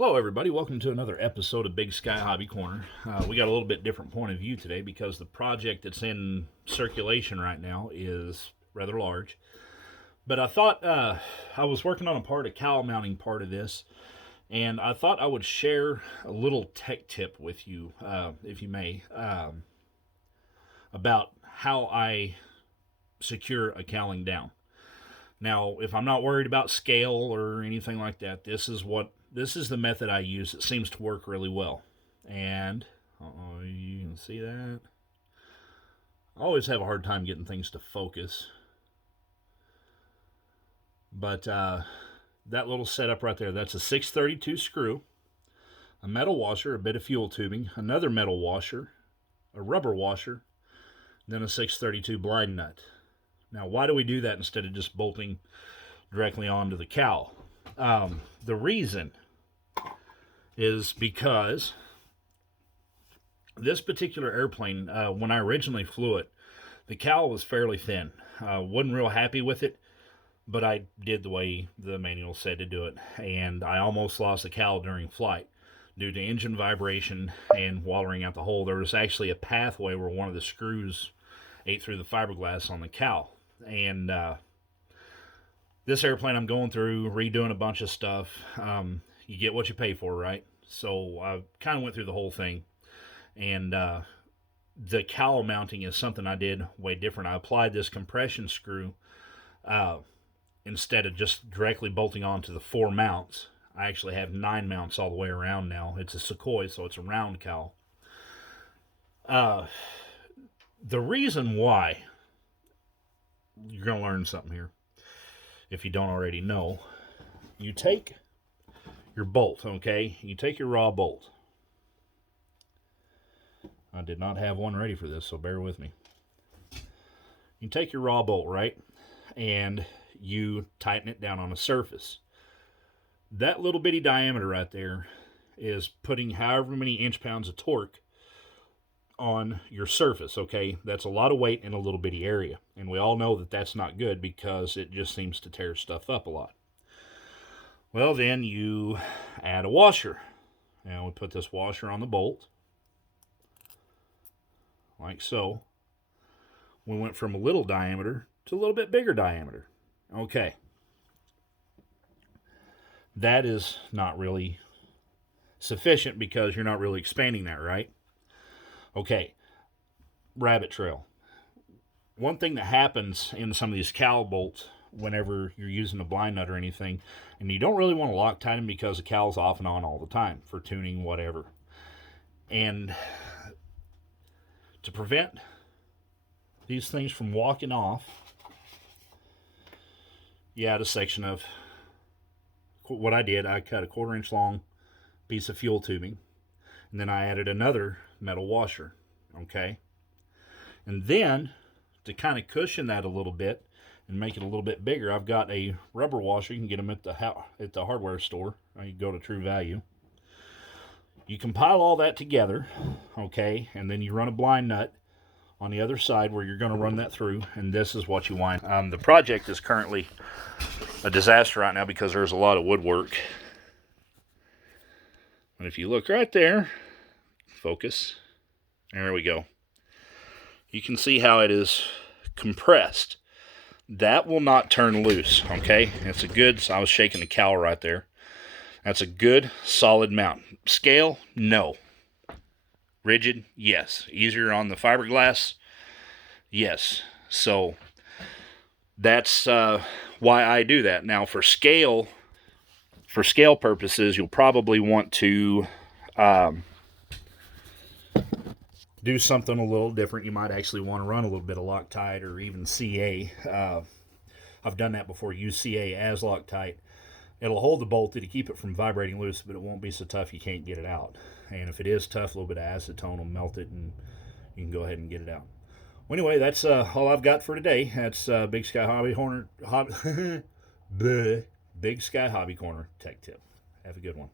Hello everybody, welcome to another episode of Big Sky Hobby Corner. We got a little bit different point of view today because the project that's in circulation right now is rather large. But I thought I was working on a cowl mounting part of this, and I thought I would share a little tech tip with you, if you may, about how I secure a cowling down. Now, if I'm not worried about scale or anything like that, this is the method I use. It seems to work really well. And you can see that. I always have a hard time getting things to focus. But that little setup right there, that's a 632 screw, a metal washer, a bit of fuel tubing, another metal washer, a rubber washer, then a 632 blind nut. Now, why do we do that instead of just bolting directly onto the cowl? The reason is because this particular airplane, when I originally flew it, the cowl was fairly thin. Wasn't real happy with it, but I did the way the manual said to do it, and I almost lost the cowl during flight due to engine vibration and wallering out the hole. There was actually a pathway where one of the screws ate through the fiberglass on the cowl. And this airplane I'm going through, redoing a bunch of stuff. You get what you pay for, right? So I kind of went through the whole thing. And the cowl mounting is something I did way different. I applied this compression screw instead of just directly bolting onto the 4 mounts. I actually have 9 mounts all the way around now. It's a Sequoia, so it's a round cowl. The reason why, you're going to learn something here if you don't already know. You take your bolt, okay? You take your raw bolt. I did not have one ready for this, so bear with me. You take your raw bolt, right? And you tighten it down on a surface. That little bitty diameter right there is putting however many inch-pounds of torque on your surface, okay? That's a lot of weight in a little bitty area. And we all know that that's not good because it just seems to tear stuff up a lot. Well, then you add a washer. And we put this washer on the bolt, like so. We went from a little diameter to a little bit bigger diameter. Okay. That is not really sufficient because you're not really expanding that, right? Okay, rabbit trail. One thing that happens in some of these cowl bolts whenever you're using a blind nut or anything, and you don't really want to Loctite them because the cowl's off and on all the time for tuning, whatever. And to prevent these things from walking off, you add a section of, what I did, I cut a 1/4 inch long piece of fuel tubing, and then I added another metal washer, okay? And then, to kind of cushion that a little bit and make it a little bit bigger, I've got a rubber washer. You can get them at the hardware store. You go to True Value. You compile all that together, okay? And then you run a blind nut on the other side where you're going to run that through, and this is what you wind. The project is currently a disaster right now because there's a lot of woodwork. And if you look right there, focus, there we go. You can see how it is compressed. That will not turn loose, okay? It's a good, I was shaking the cowl right there. That's a good, solid mount. Scale, no. Rigid, yes. Easier on the fiberglass, yes. So that's why I do that. Now for scale purposes, you'll probably want to do something a little different. You might actually want to run a little bit of Loctite or even CA. I've done that before. Use CA as Loctite. It'll hold the bolt to keep it from vibrating loose, but it won't be so tough you can't get it out. And if it is tough, a little bit of acetone will melt it, and you can go ahead and get it out. Well, anyway, that's all I've got for today. That's Big Sky Hobby Corner. Big Sky Hobby Corner tech tip. Have a good one.